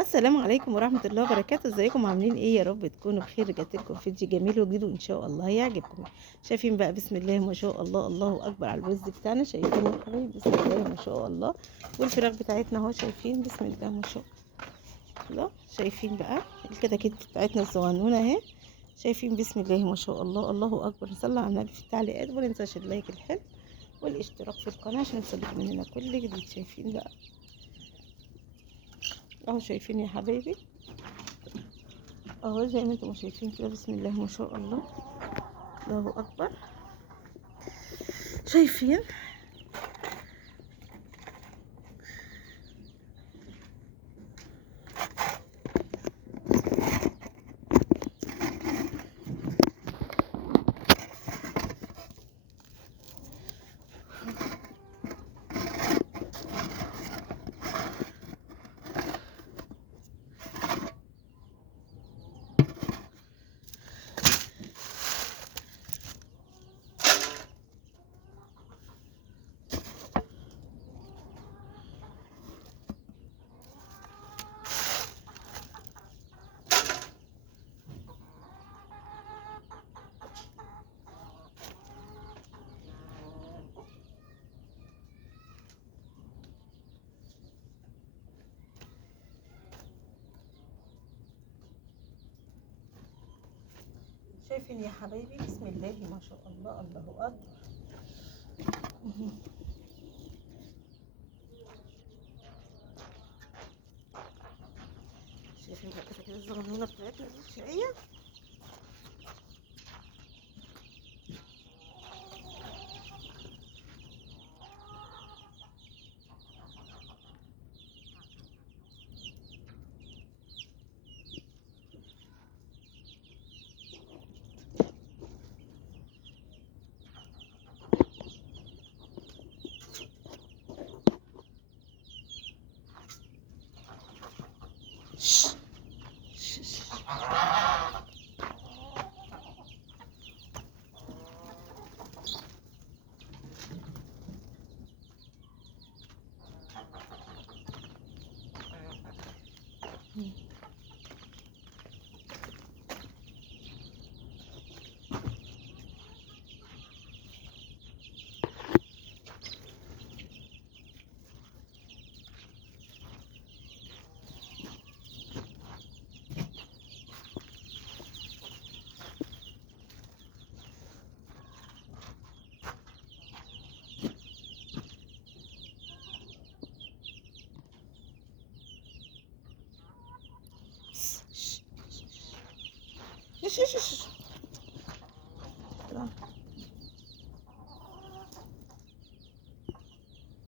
السلام عليكم ورحمة الله وبركاته، ازيكم عاملين ايه؟ يا رب تكونوا بخير. رجعت لكم فيديو جميل وجديد وان شاء الله هيعجبكم. شايفين بقى بسم الله ما شاء الله، الله اكبر على الوز بتاعنا. شايفين يا حبايبي بسم الله ما شاء الله. والفراخ بتاعتنا اهو شايفين بسم الله ما شاء الله. شايفين بقى الكتاكيت بتاعتنا الصغنونة اهي. شايفين بسم الله ما شاء الله، الله اكبر. نصلي على النبي في التعليقات وما ننساش اللايك الحلو والاشتراك في القناة عشان يوصلكم مننا كل جديد. شايفين بقى اهو، شايفين يا حبايبي اهو زي ما انتم شايفين كده بسم الله ما شاء الله، الله اكبر. شايفين شايفين يا حبايبي بسم الله ما شاء الله، الله اكبر. شايفين بقى كده الصغنونه بتاعتنا دي الشقيه. شش شش شش.